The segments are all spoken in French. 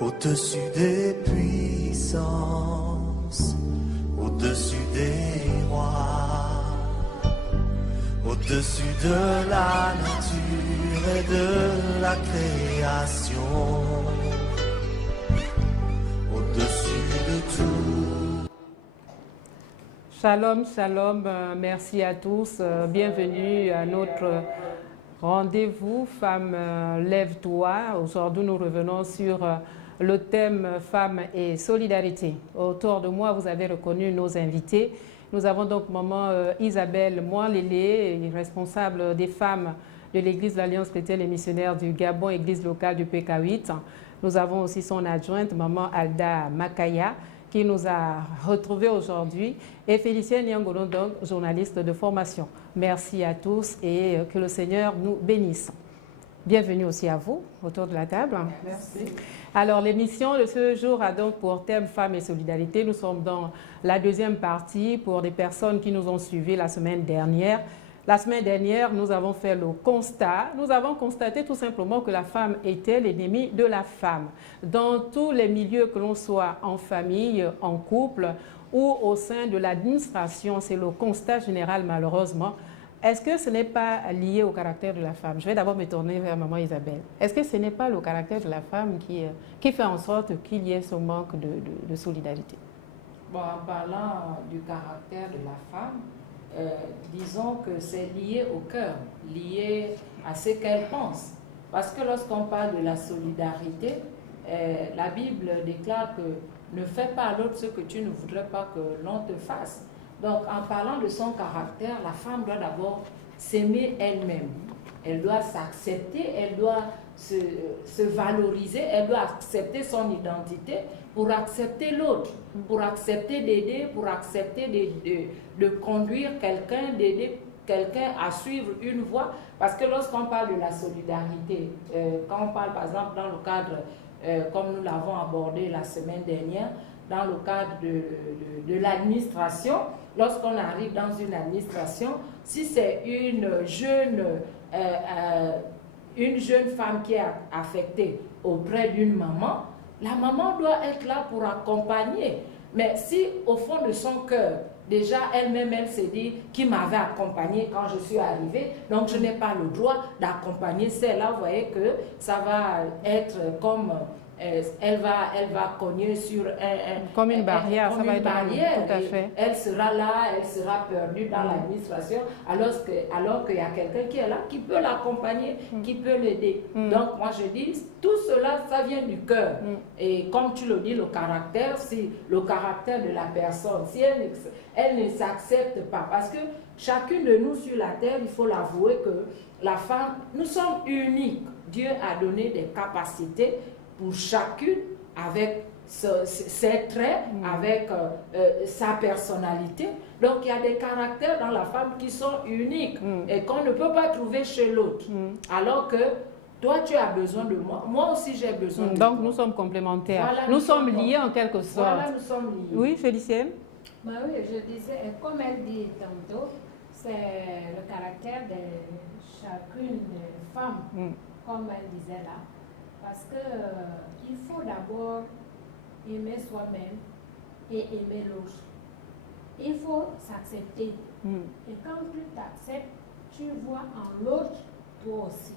Au-dessus des puissances, au-dessus des rois, au-dessus de la nature et de la création, au-dessus de tout. Shalom, shalom, merci à tous, bienvenue à notre rendez-vous Femme Lève-toi. Aujourd'hui nous revenons sur le thème Femmes et solidarité. Autour de moi vous avez reconnu nos invités. Nous avons donc maman Isabelle Moilélé, responsable des femmes de l'Église de l'Alliance chrétienne et missionnaire du Gabon, église locale du PK8. Nous avons aussi son adjointe, maman Alda Makaya, qui nous a retrouvés aujourd'hui, et Félicien Nyangolo, donc journaliste de formation. Merci à tous et que le Seigneur nous bénisse. Bienvenue aussi à vous autour de la table. Merci. Alors l'émission de ce jour a donc pour thème Femmes et solidarité. Nous sommes dans la deuxième partie pour des personnes qui nous ont suivis la semaine dernière. La semaine dernière, nous avons fait le constat. Nous avons constaté tout simplement que la femme était l'ennemi de la femme. Dans tous les milieux, que l'on soit en famille, en couple ou au sein de l'administration, c'est le constat général malheureusement. Est-ce que ce n'est pas lié au caractère de la femme? Je vais d'abord me tourner vers maman Isabelle. Est-ce que ce n'est pas le caractère de la femme qui fait en sorte qu'il y ait ce manque de solidarité? Bon, en parlant du caractère de la femme, disons que c'est lié au cœur, lié à ce qu'elle pense. Parce que lorsqu'on parle de la solidarité, la Bible déclare que ne fais pas à l'autre ce que tu ne voudrais pas que l'on te fasse. Donc, en parlant de son caractère, la femme doit d'abord s'aimer elle-même. Elle doit s'accepter, elle doit se valoriser, elle doit accepter son identité pour accepter l'autre, pour accepter d'aider, pour accepter de conduire quelqu'un, d'aider quelqu'un à suivre une voie. Parce que lorsqu'on parle de la solidarité, quand on parle par exemple dans le cadre, comme nous l'avons abordé la semaine dernière, dans le cadre de l'administration, lorsqu'on arrive dans une administration, si c'est une jeune femme qui est affectée auprès d'une maman, la maman doit être là pour accompagner. Mais si au fond de son cœur, déjà elle-même, elle s'est dit qui m'avait accompagnée quand je suis arrivée, donc je n'ai pas le droit d'accompagner celle-là, vous voyez que ça va être comme... Elle va cogner sur comme une barrière, comme ça va une être barrière, tout à fait. Elle sera là, elle sera perdue dans l'administration, alors qu'il y a quelqu'un qui est là, qui peut l'accompagner, qui peut l'aider. Donc moi je dis, tout cela, ça vient du cœur. Et comme tu le dis, le caractère, c'est le caractère de la personne. Si elle ne s'accepte pas, parce que chacune de nous sur la terre, il faut l'avouer que la femme, nous sommes uniques. Dieu a donné des capacités pour chacune avec ses traits, avec sa personnalité. Donc il y a des caractères dans la femme qui sont uniques et qu'on ne peut pas trouver chez l'autre. Alors que toi tu as besoin de moi, moi aussi j'ai besoin de toi. Donc nous sommes complémentaires. Voilà, nous sommes liés en quelque sorte. Voilà, nous sommes liés. Oui, Félicienne? Oui, je disais, comme elle dit tantôt, c'est le caractère de chacune des femmes, comme elle disait là. Parce que il faut d'abord aimer soi-même et aimer l'autre. Il faut s'accepter. Et quand tu t'acceptes, tu vois en l'autre toi aussi.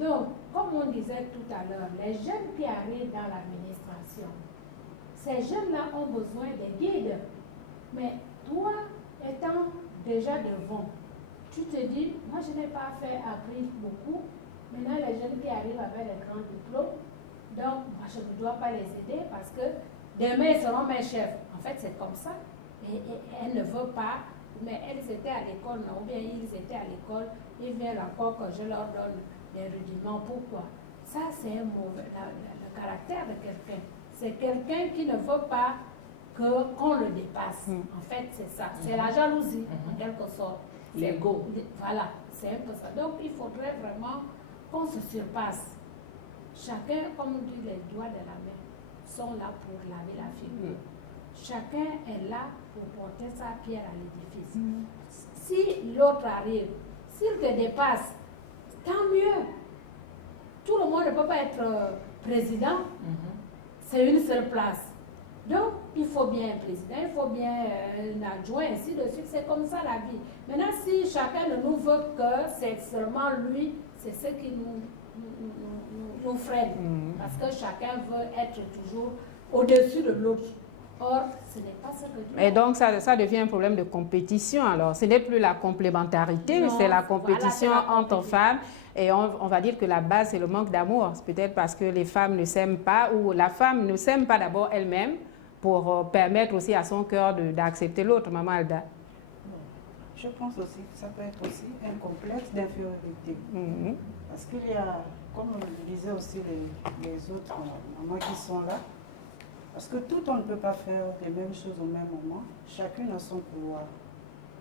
Donc, comme on disait tout à l'heure, les jeunes qui arrivent dans l'administration, ces jeunes-là ont besoin de guides. Mais toi, étant déjà devant, tu te dis, moi je n'ai pas appris beaucoup. Maintenant, les jeunes qui arrivent avec les grands diplômes, donc moi je ne dois pas les aider parce que demain ils seront mes chefs. En fait, c'est comme ça. Et elle ne veut pas, mais elles étaient à l'école, non, ou bien ils étaient à l'école, ils viennent encore que je leur donne des rudiments. Pourquoi? Ça, c'est un mauvais, le caractère de quelqu'un. C'est quelqu'un qui ne veut pas qu'on le dépasse. En fait, c'est ça. C'est la jalousie, en quelque sorte. L'ego. Voilà, c'est un peu ça. Donc, il faudrait vraiment qu'on se surpasse. Chacun, comme on dit, les doigts de la main sont là pour laver la figure. Chacun est là pour porter sa pierre à l'édifice. Si l'autre arrive, s'il te dépasse, tant mieux. Tout le monde ne peut pas être président. c'est une seule place. Donc, il faut bien un président, il faut bien un adjoint, ainsi de suite. C'est comme ça la vie. Maintenant, si chacun de nous veut que c'est seulement lui, c'est ce qui nous freine. Parce que chacun veut être toujours au-dessus de l'autre. Or, ce n'est pas ce que Dieu Et donc, ça devient un problème de compétition. Alors, ce n'est plus la complémentarité, c'est la compétition entre femmes. Et on va dire que la base, c'est le manque d'amour. C'est peut-être parce que les femmes ne s'aiment pas ou la femme ne s'aime pas d'abord elle-même pour permettre aussi à son cœur d'accepter l'autre. Maman Alda. Je pense aussi que ça peut être aussi un complexe d'infériorité. Parce qu'il y a, comme le disaient aussi les autres mamans qui sont là, parce que tout on ne peut pas faire les mêmes choses au même moment. Chacune a son pouvoir.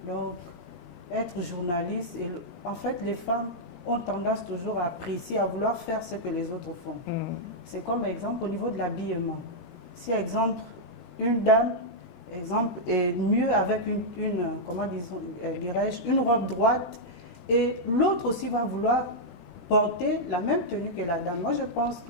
Donc, être journaliste, en fait, les femmes ont tendance toujours à apprécier, à vouloir faire ce que les autres font. C'est comme, exemple, au niveau de l'habillement. Si, exemple, une dame, exemple, est mieux avec comment dirais-je, une robe droite, et l'autre aussi va vouloir porter la même tenue que la dame. Moi, je pense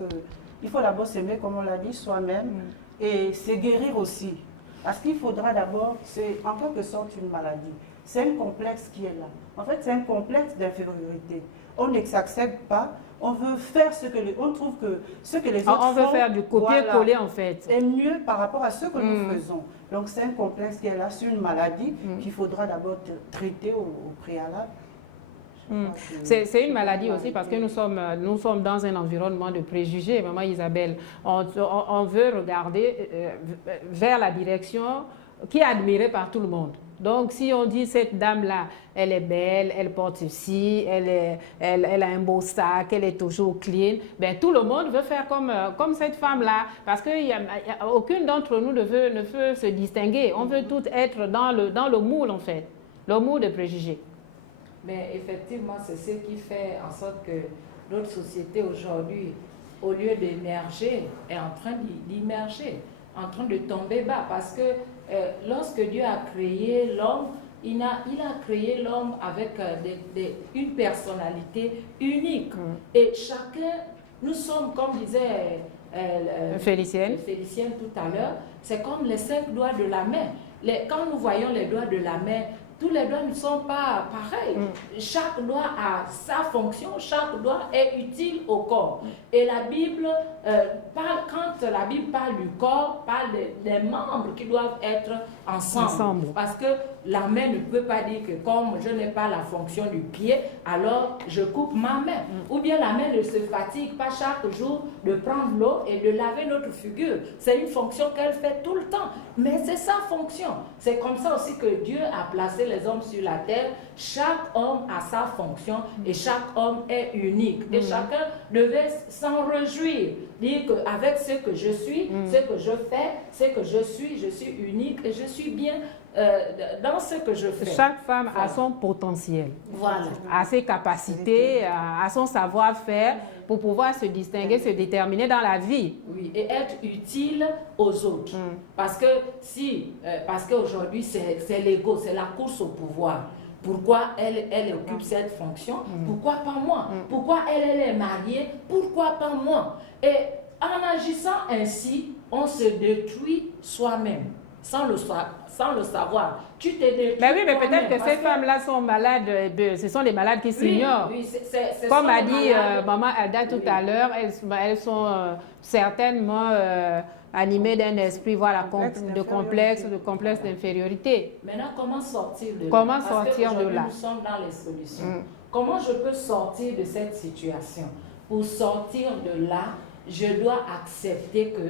qu'il faut d'abord s'aimer, comme on l'a dit, soi-même, et se guérir aussi. Parce qu'il faudra d'abord, c'est en quelque sorte une maladie. C'est un complexe qui est là. En fait, c'est un complexe d'infériorité. On ne s'accepte pas. On veut faire on trouve que ce que les autres font. On veut faire du copier-coller, en fait. Et mieux par rapport à ce que nous faisons. Donc, c'est un complexe qui est là. C'est une maladie qu'il faudra d'abord traiter au préalable. C'est une maladie aussi parce que nous sommes dans un environnement de préjugés. Maman Isabelle, on veut regarder vers la direction qui est admirée par tout le monde. Donc, si on dit cette dame-là, elle est belle, elle porte ceci, elle a un beau sac, elle est toujours clean, ben, tout le monde veut faire comme cette femme-là parce qu'aucune d'entre nous ne veut se distinguer. On veut toutes être dans le moule, en fait, le moule de préjugés. Mais effectivement, c'est ce qui fait en sorte que notre société aujourd'hui, au lieu d'émerger, est en train d'immerger, en train de tomber bas. Parce que lorsque Dieu a créé l'homme, il a créé l'homme avec une personnalité unique. Et chacun, nous sommes, comme disait Félicienne tout à l'heure, c'est comme les 5 doigts de la main. Quand nous voyons les doigts de la main, tous les doigts ne sont pas pareils. Chaque doigt a sa fonction, chaque doigt est utile au corps. Et la Bible, quand la Bible parle du corps, parle des membres qui doivent être ensemble. Parce que la main ne peut pas dire que comme je n'ai pas la fonction du pied, alors je coupe ma main. Ou bien la main ne se fatigue pas chaque jour de prendre l'eau et de laver notre figure. C'est une fonction qu'elle fait tout le temps. Mais c'est sa fonction. C'est comme ça aussi que Dieu a placé les hommes sur la terre. Chaque homme a sa fonction et chaque homme est unique. Et chacun devait s'en réjouir. Dire qu'avec ce que je suis, ce que je fais, ce que je suis unique et je suis bien dans ce que je fais. Chaque femme a son potentiel, a ses capacités, a son savoir-faire pour pouvoir se distinguer, se déterminer dans la vie. Oui, et être utile aux autres. Parce qu'aujourd'hui, c'est l'ego, c'est la course au pouvoir. Pourquoi elle occupe cette fonction? Pourquoi pas moi? Pourquoi elle est mariée? Pourquoi pas moi? Et en agissant ainsi, on se détruit soi-même. Sans le savoir. Tu t'es détruit. Mais oui, mais peut-être que ces femmes-là sont malades, ce sont des malades qui s'ignorent. Oui, comme a dit Maman Alda tout à l'heure, elles sont certainement animées d'un esprit de complexe d'infériorité. Maintenant, comment sortir de là? Comment sortir de là? Nous sommes dans les solutions. Comment je peux sortir de cette situation? Pour sortir de là, je dois accepter que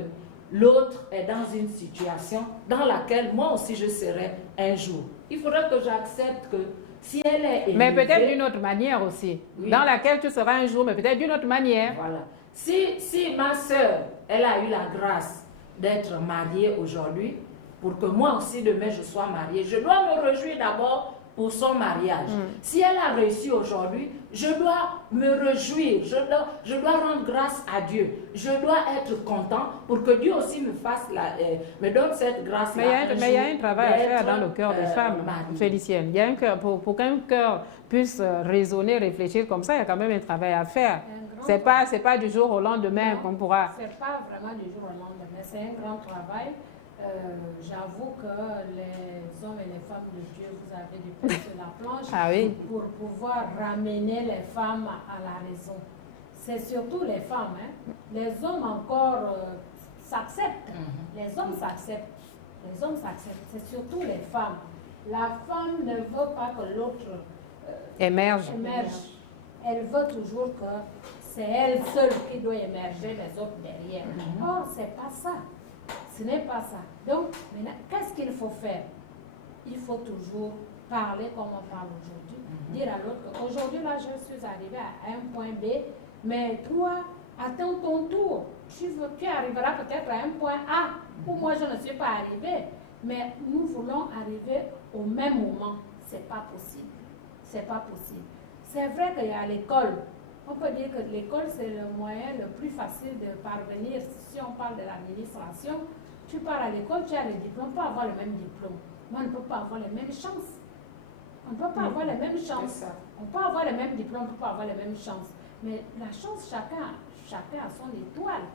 l'autre est dans une situation dans laquelle moi aussi je serai un jour. Il faudra que j'accepte que si elle est élevée, mais peut-être d'une autre manière aussi, dans laquelle tu seras un jour, mais peut-être d'une autre manière. Voilà. Si ma soeur, elle a eu la grâce d'être mariée aujourd'hui, pour que moi aussi demain je sois mariée, je dois me réjouir d'abord pour son mariage. Si elle a réussi aujourd'hui, je dois me réjouir, je dois rendre grâce à Dieu. Je dois être content pour que Dieu aussi me donne cette grâce. Mais il y a un travail à faire dans le cœur des femmes, Félicienne. Il y a pour qu'un cœur puisse raisonner, réfléchir comme ça, il y a quand même un travail à faire. C'est pas du jour au lendemain qu'on pourra... C'est pas vraiment du jour au lendemain, c'est un grand travail. J'avoue que les hommes et les femmes de Dieu, vous avez du pain sur la planche Ah oui. pour pouvoir ramener les femmes à la raison. C'est surtout les femmes. Hein. Les hommes encore s'acceptent. Les hommes s'acceptent. Les hommes s'acceptent. C'est surtout les femmes. La femme ne veut pas que l'autre émerge. Elle veut toujours que c'est elle seule qui doit émerger, les autres derrière. Or, c'est pas ça. Ce n'est pas ça. Donc, maintenant, qu'est-ce qu'il faut faire? Il faut toujours parler comme on parle aujourd'hui. Dire à l'autre qu'aujourd'hui, là, je suis arrivé à un point B, mais toi, attends ton tour. Tu arriveras peut-être à un point A, où moi, je ne suis pas arrivé. Mais nous voulons arriver au même moment. C'est pas possible. C'est pas possible. C'est vrai qu'il y a l'école. On peut dire que l'école, c'est le moyen le plus facile de parvenir. Si on parle de l'administration, tu pars à l'école, tu as le diplôme, on peut avoir le même diplôme. Mais on ne peut pas avoir les mêmes chances. On ne peut pas avoir les mêmes chances. On peut avoir les mêmes diplômes, on ne peut pas avoir les mêmes chances. Mais la chance, chacun a son étoile.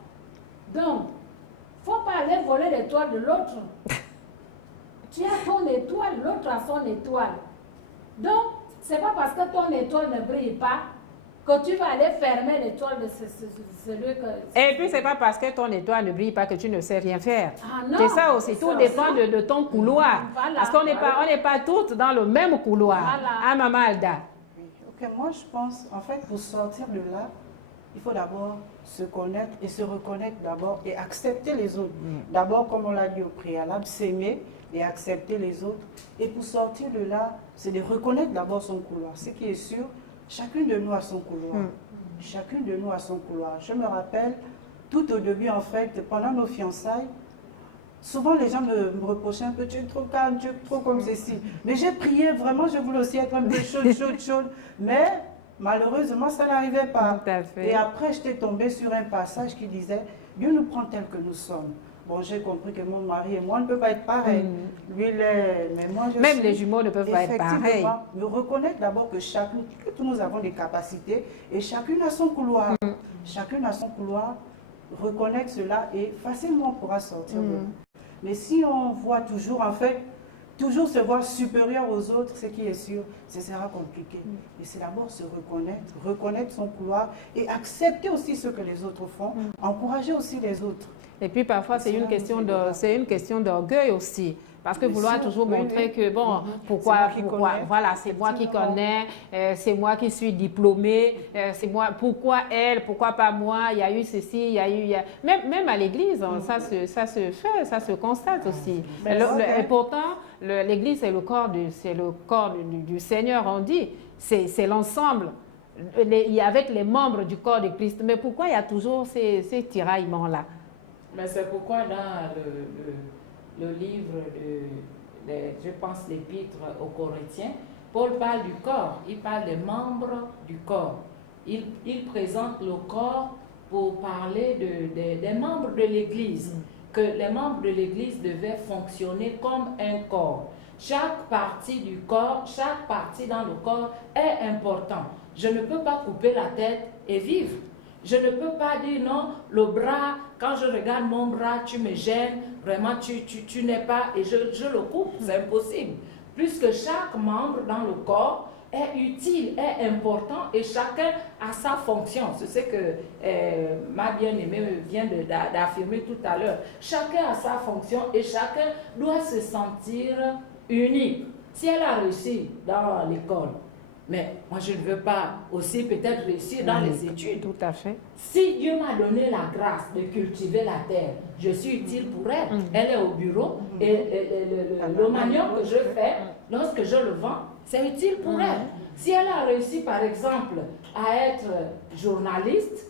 Donc, il ne faut pas aller voler l'étoile de l'autre. Tu as ton étoile, l'autre a son étoile. Donc, ce n'est pas parce que ton étoile ne brille pas que tu vas aller fermer l'étoile de celui que... Et puis, ce n'est pas parce que ton étoile ne brille pas que tu ne sais rien faire. Ah non, c'est ça aussi, tout dépend de ton couloir. Voilà, parce qu'on n'est pas toutes dans le même couloir. Voilà. Hein, Maman Alda? Oui. Ok, moi je pense, en fait, pour sortir de là, il faut d'abord se connaître et se reconnaître d'abord et accepter les autres. D'abord, comme on l'a dit au préalable, s'aimer et accepter les autres. Et pour sortir de là, c'est de reconnaître d'abord son couloir. Ce qui est sûr, chacune de nous a son couloir. Chacune de nous a son couloir. Je me rappelle, tout au début, en fait, pendant nos fiançailles, souvent les gens me reprochaient un peu, tu es trop calme, tu es trop comme ceci. Mais j'ai prié, vraiment, je voulais aussi être un peu chaude. Mais malheureusement, ça n'arrivait pas. Tout à fait. Et après, j'étais tombée sur un passage qui disait, Dieu nous prend tel que nous sommes. Bon, j'ai compris que mon mari et moi ne peuvent pas être pareils. Lui, il est... Mais moi, je Même suis... les jumeaux ne peuvent pas être pareils. Me reconnaître d'abord que chacun, que tous nous avons des capacités et chacune a son couloir. Chacune a son couloir. Reconnaître cela et facilement on pourra sortir de là. Mais si on voit toujours, en fait, toujours se voir supérieur aux autres, ce qui est sûr, ce sera compliqué. Et c'est d'abord se reconnaître, reconnaître son couloir et accepter aussi ce que les autres font, encourager aussi les autres. Et puis parfois, c'est une question d'orgueil aussi. Parce que vouloir toujours montrer que, bon, pourquoi, voilà, c'est moi qui connais, c'est moi qui suis diplômée, c'est moi, pourquoi elle, pourquoi pas moi, il y a eu ceci, il y a eu... Même à l'église, ça se fait, ça se constate aussi. Et pourtant, l'église, c'est le corps du Seigneur, on dit, c'est l'ensemble. Avec les membres du corps de Christ. Mais pourquoi il y a toujours ces tiraillements-là? Mais c'est pourquoi dans le livre je pense, l'épître aux Corinthiens, Paul parle du corps, il parle des membres du corps. Il présente le corps pour parler des membres de l'Église, que les membres de l'Église devaient fonctionner comme un corps. Chaque partie du corps, chaque partie dans le corps est important. Je ne peux pas couper la tête et vivre. Je ne peux pas dire non, le bras, quand je regarde mon bras, tu me gênes, vraiment tu n'es pas, et je le coupe, c'est impossible. Puisque chaque membre dans le corps est utile, est important, et chacun a sa fonction. C'est ce que ma bien-aimée vient d'affirmer tout à l'heure. Chacun a sa fonction et chacun doit se sentir unique. Si elle a réussi dans l'école, mais moi, je ne veux pas aussi peut-être réussir dans les études. Tout à fait. Si Dieu m'a donné la grâce de cultiver la terre, je suis utile pour elle. Elle est au bureau et le manioc que je fais, lorsque je le vends, c'est utile pour elle. Si elle a réussi, par exemple, à être journaliste,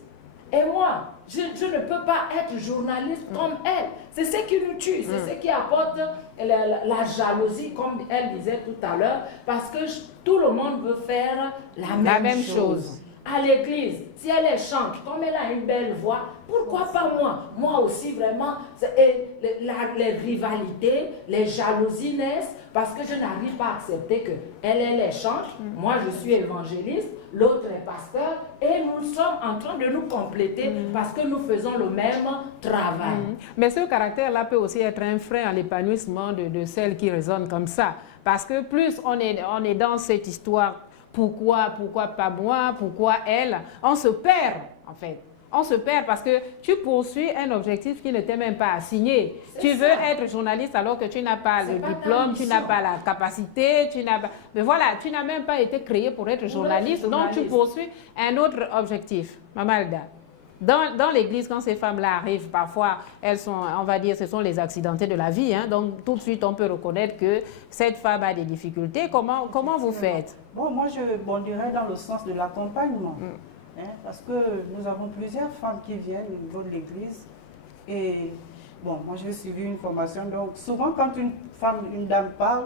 et moi, je ne peux pas être journaliste comme elle. C'est ce qui nous tue, c'est ce qui apporte la jalousie, comme elle disait tout à l'heure, parce que tout le monde veut faire la même chose. à l'église, si elle chante, comme elle a une belle voix, pourquoi pas moi? Moi aussi, vraiment, et les rivalités, les jalousies naissent parce que je n'arrive pas à accepter que elle chante, moi je suis évangéliste, l'autre est pasteur, et nous sommes en train de nous compléter parce que nous faisons le même travail. Mais ce caractère-là peut aussi être un frein à l'épanouissement de celles qui raisonnent comme ça. Parce que plus on est dans cette histoire, pourquoi pas moi, pourquoi elle, on se perd en fait. On se perd parce que tu poursuis un objectif qui ne t'est même pas assigné. Tu veux être journaliste alors que tu n'as pas le diplôme, tu n'as pas la capacité, mais voilà, tu n'as même pas été créé pour être journaliste, donc tu poursuis un autre objectif. Mamalda, dans l'église, quand ces femmes-là arrivent, parfois, elles sont, on va dire, ce sont les accidentés de la vie, hein, donc tout de suite, on peut reconnaître que cette femme a des difficultés. Comment vous faites? Bon, moi, je bondirais dans le sens de l'accompagnement. Parce que nous avons plusieurs femmes qui viennent au niveau de l'église. Et bon, moi j'ai suivi une formation. Donc souvent quand une dame parle,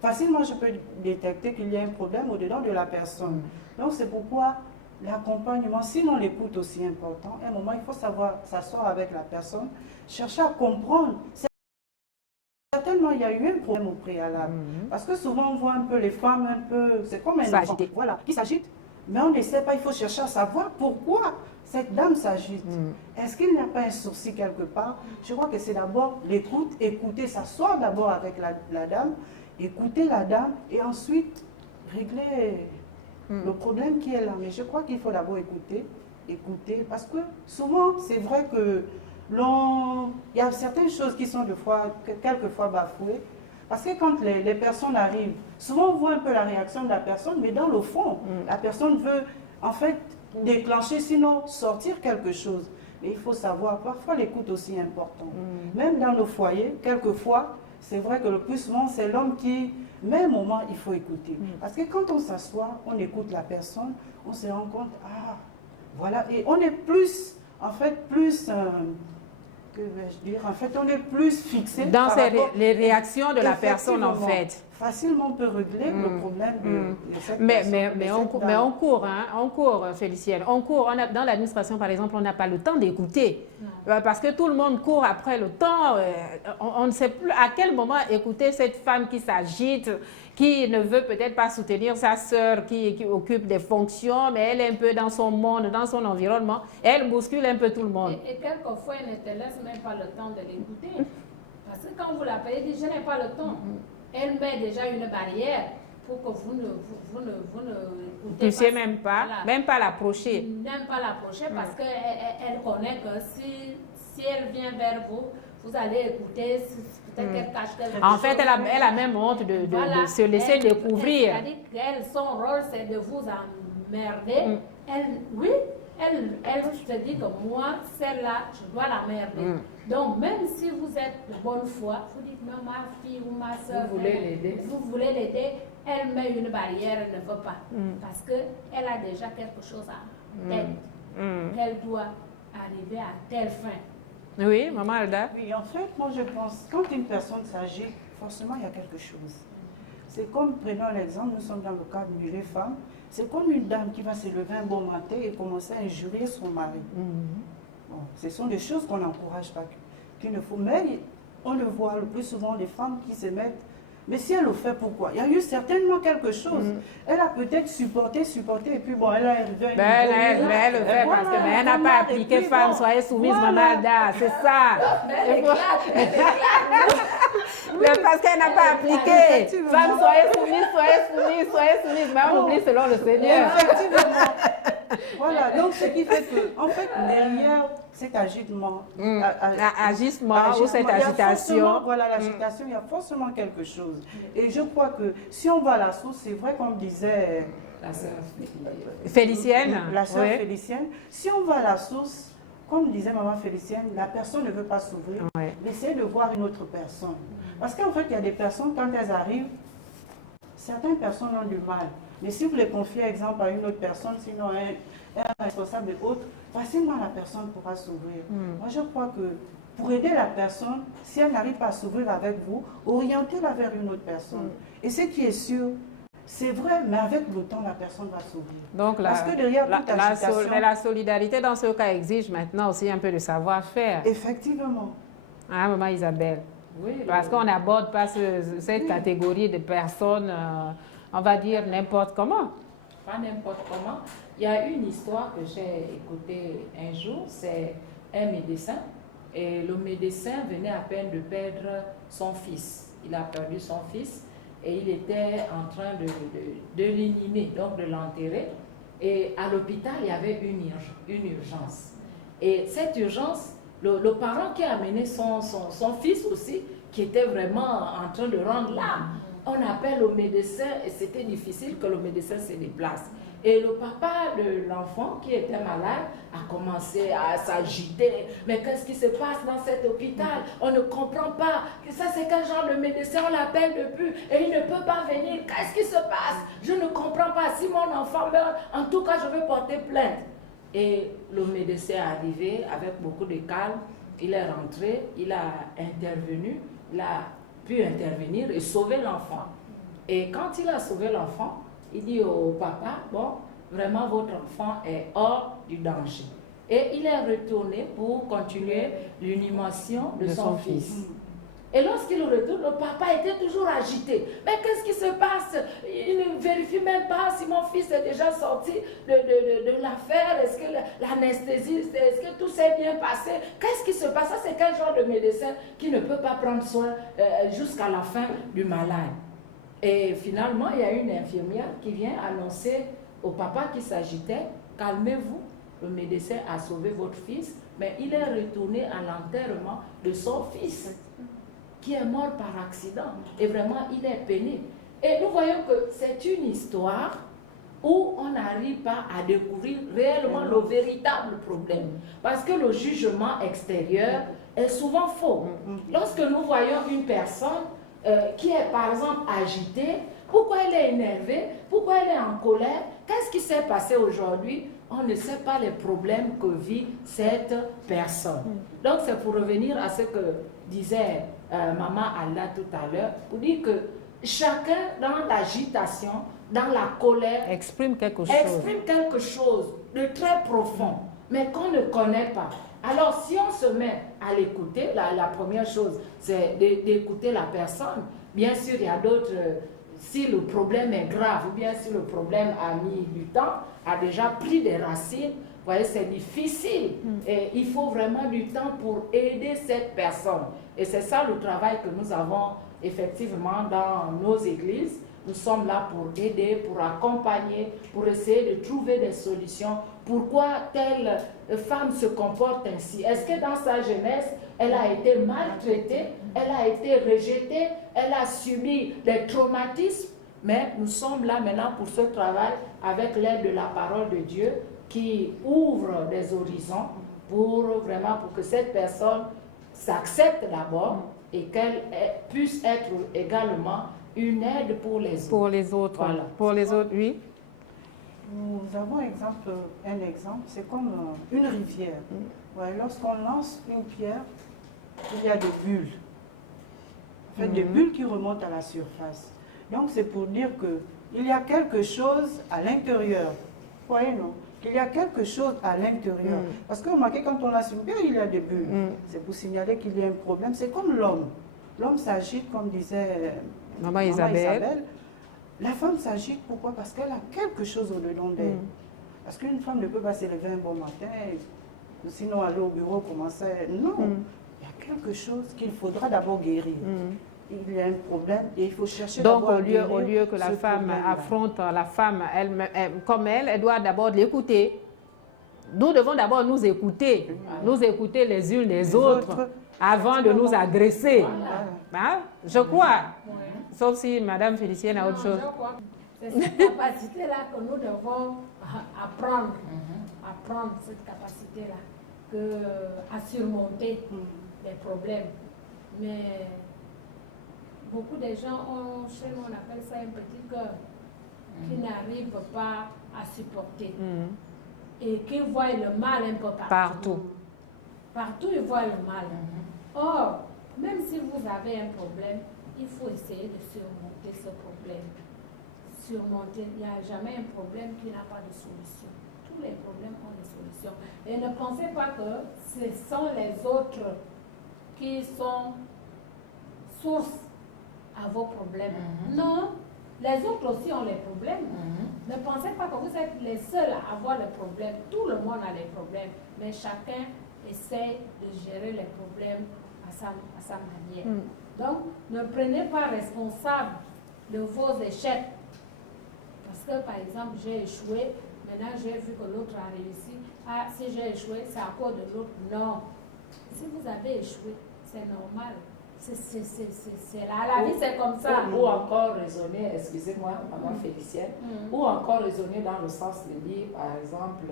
facilement je peux détecter qu'il y a un problème au-dedans de la personne. Donc c'est pourquoi l'accompagnement, sinon l'écoute aussi important, à un moment il faut savoir s'asseoir avec la personne, chercher à comprendre. Certainement, il y a eu un problème au préalable. Parce que souvent on voit un peu les femmes, c'est comme un enfant, voilà, qui s'agite. Mais on ne sait pas, il faut chercher à savoir pourquoi cette dame s'agite. Est-ce qu'il n'y a pas un souci quelque part? Je crois que c'est d'abord l'écoute, écouter, s'asseoir d'abord avec la dame, écouter la dame et ensuite régler le problème qui est là. Mais je crois qu'il faut d'abord écouter, parce que souvent, c'est vrai que il y a certaines choses qui sont quelquefois bafouées. Parce que quand les personnes arrivent, souvent on voit un peu la réaction de la personne, mais dans le fond, la personne veut en fait déclencher, sinon sortir quelque chose. Mais il faut savoir, parfois l'écoute aussi est importante. Même dans le foyer, quelquefois, c'est vrai que le plus souvent, c'est l'homme qui, même au moment, il faut écouter. Parce que quand on s'assoit, on écoute la personne, on se rend compte, ah, voilà, et on est plus, en fait, que vais-je dire, en fait, on est plus fixé dans les réactions de la personne, en fait. Facilement, on peut régler le problème de cette personne. Mais on court, Félicienne. On court. Dans l'administration, par exemple, on n'a pas le temps d'écouter. Parce que tout le monde court après le temps. On ne sait plus à quel moment écouter cette femme qui s'agite, qui ne veut peut-être pas soutenir sa sœur qui occupe des fonctions, mais elle est un peu dans son monde, dans son environnement. Elle bouscule un peu tout le monde. Et quelquefois, elle ne te laisse même pas le temps de l'écouter. Parce que quand vous l'appelez, elle dit, je n'ai pas le temps. Elle met déjà une barrière pour que vous ne puissiez même pas l'approcher. Même pas l'approcher parce qu'elle connaît que si elle vient vers vous, vous allez écouter, peut-être qu'elle cache quelque chose. En fait, elle a même honte de se laisser découvrir. C'est-à-dire qu'elle, son rôle, c'est de vous emmerder. Elle se dit que moi, celle-là, je dois la merder. Donc, même si vous êtes de bonne foi, vous dites, mais ma fille ou ma soeur, vous voulez l'aider, elle met une barrière, elle ne veut pas. Parce qu'elle a déjà quelque chose à tête. Elle doit arriver à telle fin. Oui, Maman Alda? Oui, en fait, moi je pense, quand une personne s'agit, forcément il y a quelque chose. C'est comme, prenons l'exemple, nous sommes dans le cadre de les femmes, c'est comme une dame qui va se lever un bon matin et commencer à injurier son mari. Bon, ce sont des choses qu'on n'encourage pas, qu'il ne faut, mais on le voit le plus souvent, des femmes qui se mettent. Mais si elle le fait, pourquoi? Il y a eu certainement quelque chose. Elle a peut-être supporté, et puis bon, elle a arrivé à une... Mais elle le fait parce qu'elle n'a pas appliqué femme, soyez soumise, Maman Alda, c'est ça. Parce qu'elle n'a pas appliqué. Femme, soyez soumise, mais on oublie selon le Seigneur. Effectivement. Voilà, donc ce qui fait que, en fait, derrière cet agissement, ou cette agitation, voilà, l'agitation, il y a forcément quelque chose. Et je crois que si on va à la source, c'est vrai comme disait la sœur Félicienne, Félicienne, si on va à la source, comme disait maman Félicienne, la personne ne veut pas s'ouvrir, d'essayer de voir une autre personne. Parce qu'en fait, il y a des personnes, quand elles arrivent, certaines personnes ont du mal. Mais si vous les confiez, exemple, à une autre personne, sinon un responsable et autre, facilement la personne pourra s'ouvrir. Moi, je crois que pour aider la personne, si elle n'arrive pas à s'ouvrir avec vous, orientez-la vers une autre personne. Et ce qui est sûr, C'est vrai, mais avec le temps, la personne va s'oublier. Donc, Parce que derrière toute agitation... mais la solidarité, dans ce cas, exige maintenant aussi un peu de savoir-faire. Effectivement. Hein, maman Isabelle? Oui, Parce qu'on n'aborde pas cette catégorie de personnes, on va dire n'importe comment. Pas n'importe comment. Il y a une histoire que j'ai écoutée un jour, c'est un médecin. Et le médecin venait à peine de perdre son fils. Il a perdu son fils et il était en train de l'inhumer, donc de l'enterrer. Et à l'hôpital, il y avait une urgence. Et cette urgence, le parent qui a amené son fils aussi, qui était vraiment en train de rendre l'âme, on appelle le médecin et c'était difficile que le médecin se déplace. Et le papa de l'enfant qui était malade a commencé à s'agiter. Mais qu'est-ce qui se passe dans cet hôpital? On ne comprend pas. Ça, c'est quel genre de médecin? On l'appelle depuis et il ne peut pas venir. Qu'est-ce qui se passe? Je ne comprends pas. Si mon enfant meurt, en tout cas, je vais porter plainte. Et le médecin est arrivé avec beaucoup de calme. Il est rentré, il a intervenu, il a pu intervenir et sauver l'enfant. Et quand il a sauvé l'enfant, il dit au papa, bon, vraiment votre enfant est hors du danger. Et il est retourné pour continuer l'inhumation de son fils. Et lorsqu'il retourne, le papa était toujours agité. Mais qu'est-ce qui se passe? Il ne vérifie même pas si mon fils est déjà sorti de l'affaire. Est-ce que l'anesthésie, est-ce que tout s'est bien passé? Qu'est-ce qui se passe? Ça, c'est quel genre de médecin qui ne peut pas prendre soin jusqu'à la fin du malade? Et finalement, il y a une infirmière qui vient annoncer au papa qui s'agitait, calmez-vous, le médecin a sauvé votre fils, mais il est retourné à l'enterrement de son fils, qui est mort par accident. Et vraiment, il est peiné. Et nous voyons que c'est une histoire où on n'arrive pas à découvrir réellement le véritable problème. Parce que le jugement extérieur est souvent faux. Lorsque nous voyons une personne qui est par exemple agitée, pourquoi elle est énervée, pourquoi elle est en colère, qu'est-ce qui s'est passé aujourd'hui? On ne sait pas les problèmes que vit cette personne. Donc c'est pour revenir à ce que disait Maman Allah tout à l'heure, pour dire que chacun dans l'agitation, dans la colère, exprime quelque chose de très profond, mais qu'on ne connaît pas. Alors, si on se met à l'écouter, la première chose, c'est d'écouter la personne. Bien sûr, il y a d'autres, si le problème est grave, ou bien si le problème a mis du temps, a déjà pris des racines, vous voyez, c'est difficile. Et il faut vraiment du temps pour aider cette personne. Et c'est ça le travail que nous avons effectivement dans nos églises. Nous sommes là pour aider, pour accompagner, pour essayer de trouver des solutions. Pourquoi telle femme se comporte ainsi? Est-ce que dans sa jeunesse, elle a été maltraitée, elle a été rejetée, elle a subi des traumatismes? Mais nous sommes là maintenant pour ce travail avec l'aide de la parole de Dieu qui ouvre des horizons pour que cette personne s'accepte d'abord et qu'elle puisse être également une aide pour les autres. Pour les autres, voilà. Pour les autres, oui. Nous avons un exemple, c'est comme une rivière. Ouais, lorsqu'on lance une pierre, il y a des bulles. En fait, des bulles qui remontent à la surface. Donc c'est pour dire qu'il y a quelque chose à l'intérieur. Vous voyez, non? Il y a quelque chose à l'intérieur. Parce que remarquez, quand on lance une pierre, il y a des bulles. C'est pour signaler qu'il y a un problème. C'est comme l'homme. L'homme s'agite, comme disait Maman Isabelle. La femme s'agite, pourquoi? Parce qu'elle a quelque chose au-dedans d'elle. Parce qu'une femme ne peut pas se lever un bon matin, sinon aller au bureau, commencer... Non, il y a quelque chose qu'il faudra d'abord guérir. Il y a un problème et il faut chercher donc au lieu que la femme affronte la femme, comme elle doit d'abord l'écouter. Nous devons d'abord nous écouter les unes les autres avant de nous agresser. Hein? Je crois. Sauf si Madame Félicienne a autre chose. C'est cette capacité-là que nous devons apprendre. Apprendre cette capacité-là, à surmonter les problèmes. Mais beaucoup de gens ont, chez nous, on appelle ça un petit cœur, qui n'arrive pas à supporter. Et qui voient le mal un peu partout. Partout, ils voient le mal. Or, même si vous avez un problème, il faut essayer de surmonter ce problème. surmonter. Il n'y a jamais un problème qui n'a pas de solution. Tous les problèmes ont des solutions. Et ne pensez pas que ce sont les autres qui sont source à vos problèmes. Non, les autres aussi ont les problèmes. Ne pensez pas que vous êtes les seuls à avoir les problèmes. Tout le monde a les problèmes, mais chacun essaie de gérer les problèmes à sa manière. Donc, ne prenez pas responsable de vos échecs. Parce que, par exemple, j'ai échoué, maintenant j'ai vu que l'autre a réussi. Ah, si j'ai échoué, c'est à cause de l'autre. Non. Si vous avez échoué, c'est normal. C'est là, la vie c'est comme ça. Ou encore raisonner, excusez-moi, maman Félicienne, ou encore raisonner dans le sens de dire, par exemple,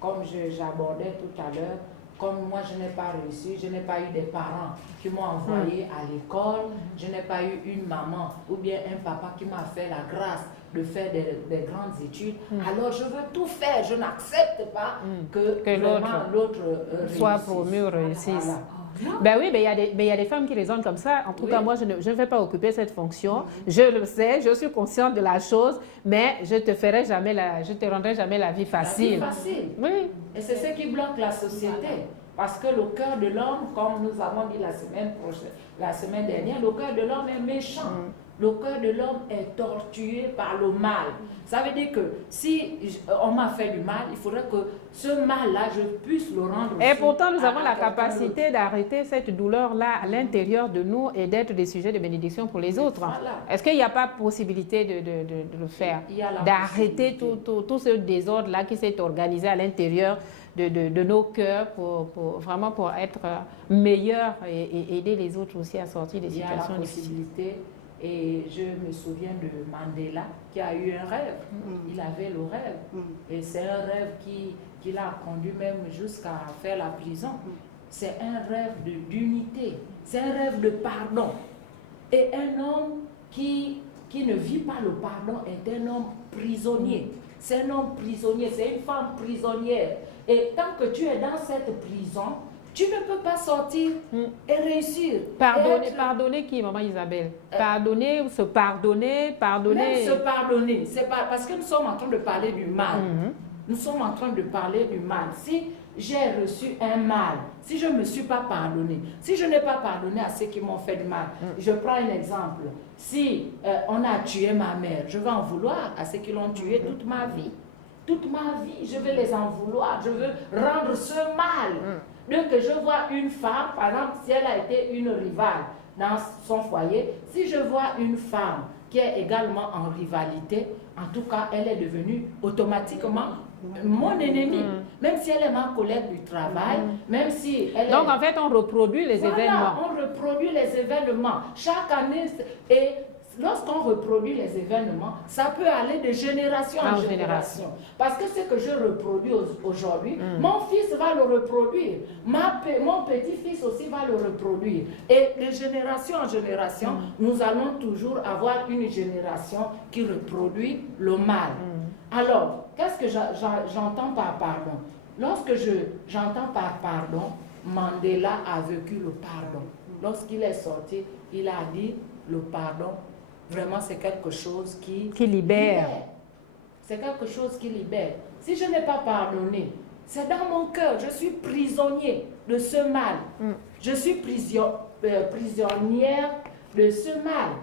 comme j'abordais tout à l'heure, comme moi je n'ai pas réussi, je n'ai pas eu des parents qui m'ont envoyé à l'école, je n'ai pas eu une maman ou bien un papa qui m'a fait la grâce de faire des grandes études, alors je veux tout faire, je n'accepte pas que l'autre soit promu, réussisse. Voilà. Ben oui, mais il y a des femmes qui raisonnent comme ça. En tout cas, moi, je ne vais pas occuper cette fonction. Je le sais, je suis consciente de la chose, mais je te rendrai jamais la vie facile. La vie facile. Oui. Et c'est ce qui bloque la société. Parce que le cœur de l'homme, comme nous avons dit la semaine dernière, le cœur de l'homme est méchant. Le cœur de l'homme est tortué par le mal. Ça veut dire que si on m'a fait du mal, il faudrait que ce mal-là, je puisse le rendre. Et pourtant, nous avons la capacité d'arrêter cette douleur-là à l'intérieur de nous et d'être des sujets de bénédiction pour les autres. Voilà. Est-ce qu'il n'y a pas possibilité de le faire? D'arrêter tout ce désordre-là qui s'est organisé à l'intérieur de nos cœurs vraiment pour être meilleurs et aider les autres aussi à sortir des situations difficiles. Et je me souviens de Mandela qui a eu un rêve. Il avait le rêve. Et c'est un rêve qui l'a conduit même jusqu'à faire la prison. C'est un rêve d'unité. C'est un rêve de pardon. Et un homme qui ne vit pas le pardon est un homme prisonnier. C'est un homme prisonnier, c'est une femme prisonnière. Et tant que tu es dans cette prison, tu ne peux pas sortir et réussir. Pardonner qui, maman Isabelle? Pardonner ou se pardonner? Même se pardonner. C'est pas, parce que nous sommes en train de parler du mal. Nous sommes en train de parler du mal. Si j'ai reçu un mal, si je ne me suis pas pardonné, si je n'ai pas pardonné à ceux qui m'ont fait du mal, je prends un exemple. Si on a tué ma mère, je vais en vouloir à ceux qui l'ont tué toute ma vie. Toute ma vie, je vais les en vouloir. Je veux rendre ce mal. Donc, je vois une femme, par exemple, si elle a été une rivale dans son foyer, si je vois une femme qui est également en rivalité, en tout cas, elle est devenue automatiquement mon ennemi. Même si elle est ma collègue du travail, même si elle Donc, en fait, on reproduit les événements. On reproduit les événements. Chaque année, et lorsqu'on reproduit les événements, ça peut aller de génération en génération. Parce que ce que je reproduis aujourd'hui, mon fils va le reproduire. Mon petit-fils aussi va le reproduire. Et de génération en génération, nous allons toujours avoir une génération qui reproduit le mal. Alors, qu'est-ce que j'entends par pardon? Lorsque j'entends par pardon, Mandela a vécu le pardon. Lorsqu'il est sorti, il a dit le pardon. Vraiment, c'est quelque chose qui libère. C'est quelque chose qui libère. Si je n'ai pas pardonné, c'est dans mon cœur. Je suis prisonnier de ce mal. Je suis prisonnière de ce mal.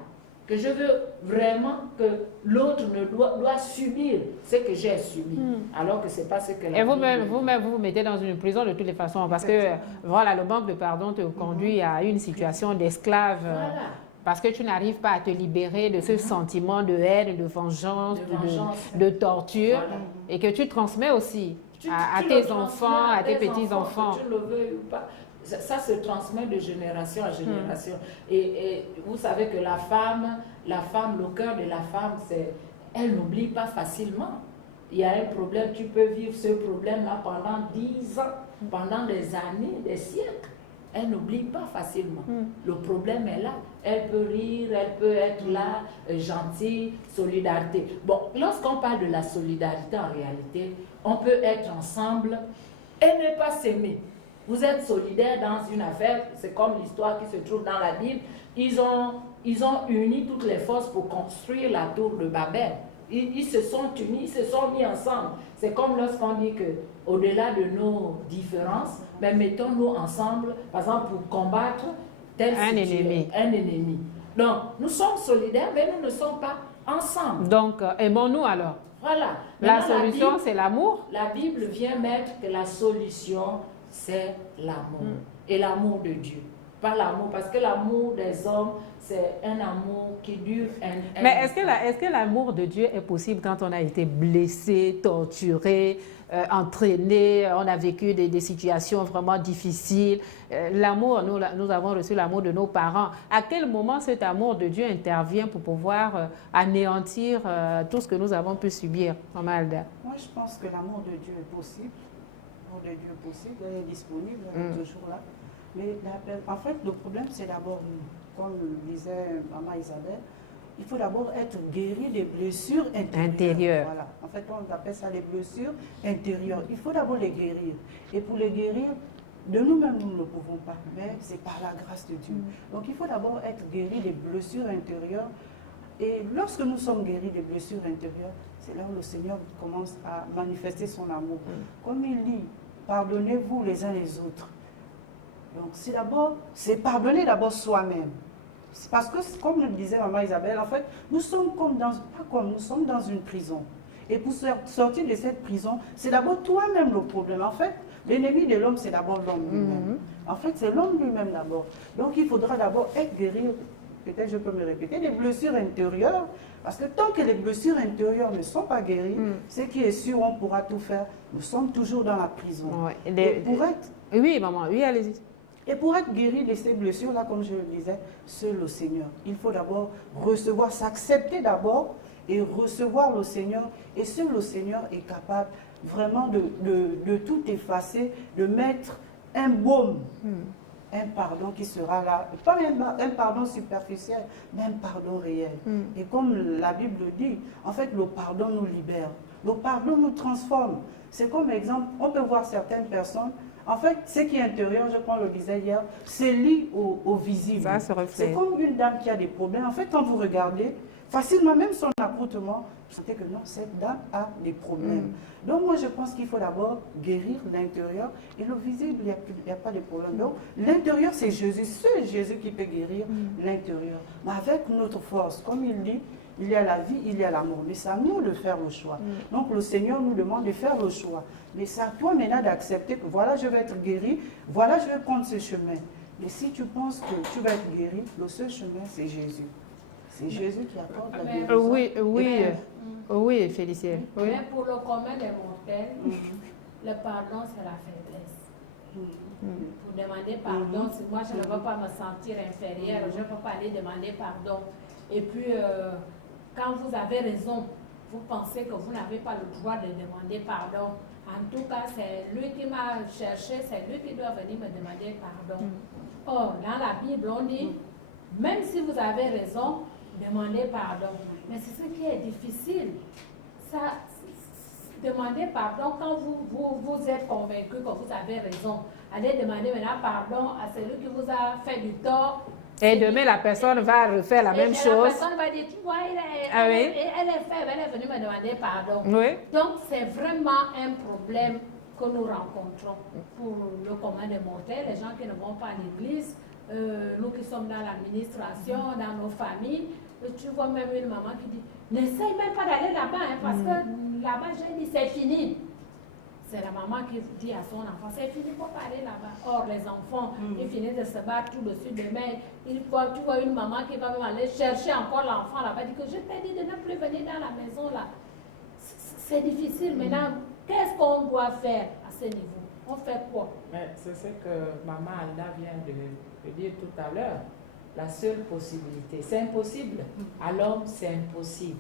Que je veux vraiment que l'autre ne doit subir ce que j'ai subi. Alors que ce n'est pas ce que la Et vous-même, vous vous mettez dans une prison de toutes les façons. Parce que voilà, le manque de pardon te conduit à une situation d'esclave. Voilà. Parce que tu n'arrives pas à te libérer de ce sentiment de haine, de vengeance, de torture, et que tu transmets aussi à tes enfants, à tes petits-enfants. Que tu le veuilles ou pas. Ça se transmet de génération en génération. Et vous savez que la femme, le cœur de la femme, elle n'oublie pas facilement. Il y a un problème, tu peux vivre ce problème-là pendant 10 ans, pendant des années, des siècles. Elle n'oublie pas facilement. Le problème est là. Elle peut rire, elle peut être là, gentille, solidarité. Bon, lorsqu'on parle de la solidarité, en réalité, on peut être ensemble et ne pas s'aimer. Vous êtes solidaires dans une affaire, c'est comme l'histoire qui se trouve dans la Bible. Ils ont uni toutes les forces pour construire la tour de Babel. ils se sont unis, ils se sont mis ensemble. C'est comme lorsqu'on dit que au-delà de nos différences, mais mettons-nous ensemble, par exemple, pour combattre un ennemi. Donc, nous sommes solidaires, mais nous ne sommes pas ensemble. Donc, aimons-nous alors. Voilà. La Maintenant, solution, c'est l'amour. La Bible vient mettre que la solution, c'est l'amour. Et l'amour de Dieu. Pas l'amour, parce que l'amour des hommes, c'est un amour qui dure Mais est-ce que l'amour de Dieu est possible quand on a été blessé, torturé, entraîné, on a vécu des situations vraiment difficiles? L'amour, nous avons reçu l'amour de nos parents. À quel moment cet amour de Dieu intervient pour pouvoir anéantir tout ce que nous avons pu subir, Maman Alda? Moi, je pense que l'amour de Dieu est possible. L'amour de Dieu est possible, il est disponible, il est toujours là. Mais en fait, le problème, c'est d'abord nous. Comme le disait Maman Isabelle, il faut d'abord être guéri des blessures intérieures. Voilà. En fait, on appelle ça les blessures intérieures. Il faut d'abord les guérir. Et pour les guérir, de nous-mêmes, nous ne le pouvons pas. Mais c'est par la grâce de Dieu. Donc, il faut d'abord être guéri des blessures intérieures. Et lorsque nous sommes guéris des blessures intérieures, c'est là où le Seigneur commence à manifester son amour. Comme il dit, pardonnez-vous les uns les autres. Donc, c'est pardonner d'abord soi-même. Parce que, comme le disait Maman Isabelle, en fait, nous sommes nous sommes dans une prison. Et pour sortir de cette prison, c'est d'abord toi-même le problème. En fait, l'ennemi de l'homme, c'est d'abord l'homme lui-même. En fait, c'est l'homme lui-même d'abord. Donc, il faudra d'abord être guéri, peut-être je peux me répéter, des blessures intérieures. Parce que tant que les blessures intérieures ne sont pas guéries, ce qui est sûr, on pourra tout faire. Nous sommes toujours dans la prison. Ouais. Oui, maman, oui, allez-y. Et pour être guéri de ces blessures-là, comme je le disais, seul le Seigneur. Il faut d'abord recevoir, s'accepter d'abord et recevoir le Seigneur. Et seul le Seigneur est capable vraiment de tout effacer, de mettre un baume, un pardon qui sera là. Pas un pardon superficiel, mais un pardon réel. Et comme la Bible dit, en fait, le pardon nous libère. Le pardon nous transforme. C'est comme exemple, on peut voir certaines personnes. En fait, ce qui est intérieur, je crois, on le disait hier, c'est lié au visible. Ça se reflète. C'est comme une dame qui a des problèmes. En fait, quand vous regardez, facilement, même son accoutrement, vous sentez que non, cette dame a des problèmes. Donc, moi, je pense qu'il faut d'abord guérir l'intérieur. Et le visible, il n'y a pas de problème. Donc, l'intérieur, c'est Jésus. Seul Jésus qui peut guérir l'intérieur. Mais avec notre force, comme il dit, il y a la vie, il y a l'amour. Mais c'est à nous de faire le choix. Donc le Seigneur nous demande de faire le choix. Mais c'est à toi maintenant d'accepter que voilà, je vais être guéri, voilà, je vais prendre ce chemin. Mais si tu penses que tu vas être guéri, le seul chemin, c'est Jésus. C'est Jésus qui apporte la guérison. Oui, Félicie. Oui. Mais pour le commun des mortels, le pardon, c'est la faiblesse. Pour demander pardon, si moi je ne veux pas me sentir inférieure, je ne peux pas aller demander pardon. Et puis, quand vous avez raison, vous pensez que vous n'avez pas le droit de demander pardon. En tout cas, c'est lui qui m'a cherché, c'est lui qui doit venir me demander pardon. Or, dans la Bible, on dit, même si vous avez raison, demandez pardon. Mais c'est ce qui est difficile. Demander pardon quand vous êtes convaincu que vous avez raison. Allez demander maintenant pardon à celui qui vous a fait du tort. Et demain, la personne va refaire la même chose. La personne va dire, tu vois, elle est faible, elle est venue me demander pardon. Oui. Donc, c'est vraiment un problème que nous rencontrons pour le commun des mortels, les gens qui ne vont pas à l'église, nous qui sommes dans l'administration, dans nos familles. Tu vois même une maman qui dit, n'essaye même pas d'aller là-bas, parce que là-bas, j'ai dit, c'est fini. C'est la maman qui dit à son enfant, c'est fini, il ne faut pas aller là-bas. Or, les enfants, ils finissent de se battre tout dessus demain. Tu vois une maman qui va même aller chercher encore l'enfant là-bas, dit que je t'ai dit de ne plus venir dans la maison là. C'est difficile. Maintenant, qu'est-ce qu'on doit faire à ce niveau? On fait quoi? C'est ce que Maman Alda vient de dire tout à l'heure. La seule possibilité, c'est impossible. À l'homme, c'est impossible.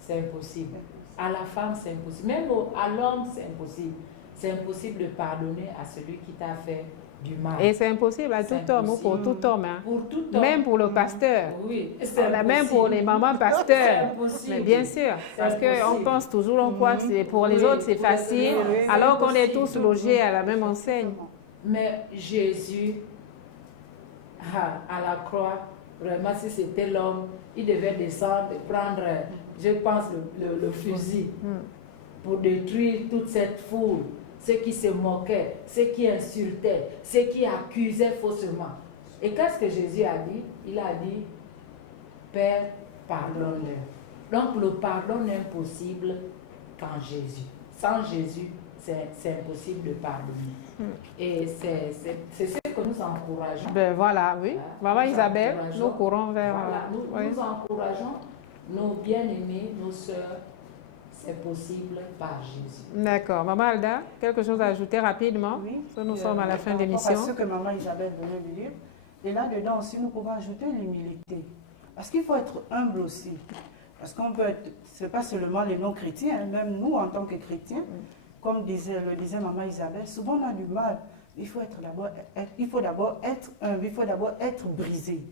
C'est impossible. À la femme, c'est impossible. Même à l'homme, c'est impossible. C'est impossible de pardonner à celui qui t'a fait du mal. Et c'est impossible à tout homme ou pour tout homme. Hein. Pour tout homme. Même pour le pasteur. Oui, même pour les mamans pasteurs. Mais bien sûr. Parce qu'on pense toujours, on croit que pour les autres, c'est facile, alors qu'on est tous logés à la même enseigne. Mais Jésus, à la croix, vraiment, si c'était l'homme, il devait descendre et prendre je pense, le fusil pour détruire toute cette foule, ceux qui se moquaient, ceux qui insultaient, ceux qui accusaient faussement. Et qu'est-ce que Jésus a dit? Il a dit, Père, pardonne-leur. Donc le pardon n'est possible qu'en Jésus. Sans Jésus, c'est impossible de pardonner. Et c'est ce que nous encourageons. Ben voilà, oui. Maman Nous Isabelle, encourageons- nous courons vers... Voilà, oui. nous encourageons nos bien-aimés, nos sœurs. C'est possible par Jésus. D'accord. Maman Alda, quelque chose à ajouter rapidement? Oui. Parce que nous sommes à la fin de Par rapport l'émission. à ce que maman Isabelle venait de dire. Et là-dedans aussi, nous pouvons ajouter l'humilité. Parce qu'il faut être humble aussi. Parce qu'on peut être, c'est pas seulement les non-chrétiens, hein, même nous en tant que chrétiens, comme le disait maman Isabelle, souvent on a du mal. Il faut d'abord être humble, il faut d'abord être brisé.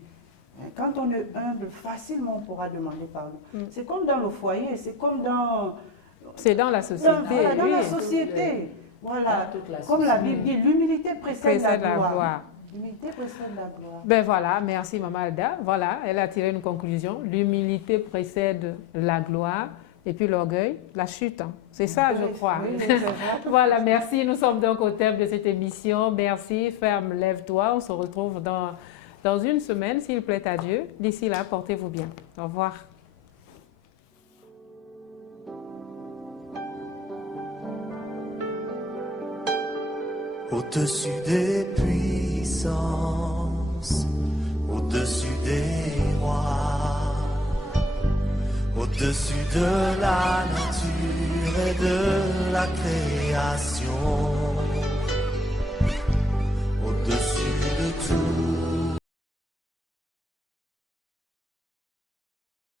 Quand on est humble, facilement on pourra demander pardon. C'est comme dans le foyer, c'est comme dans... C'est dans la société, dans oui. la société. Voilà. Dans toute la Comme la société. Bible dit, l'humilité précède la gloire. gloire. L'humilité précède la gloire. Ben voilà, merci Maman Alda. Voilà, elle a tiré une conclusion. L'humilité précède la gloire et puis l'orgueil, la chute. Hein. C'est ça, je crois. Oui, c'est ça. Voilà, merci. Nous sommes donc au terme de cette émission. Merci, ferme, lève-toi. On se retrouve dans une semaine, s'il plaît à Dieu. D'ici là, portez-vous bien. Au revoir. Au-dessus des puissances, au-dessus des rois, au-dessus de la nature et de la création.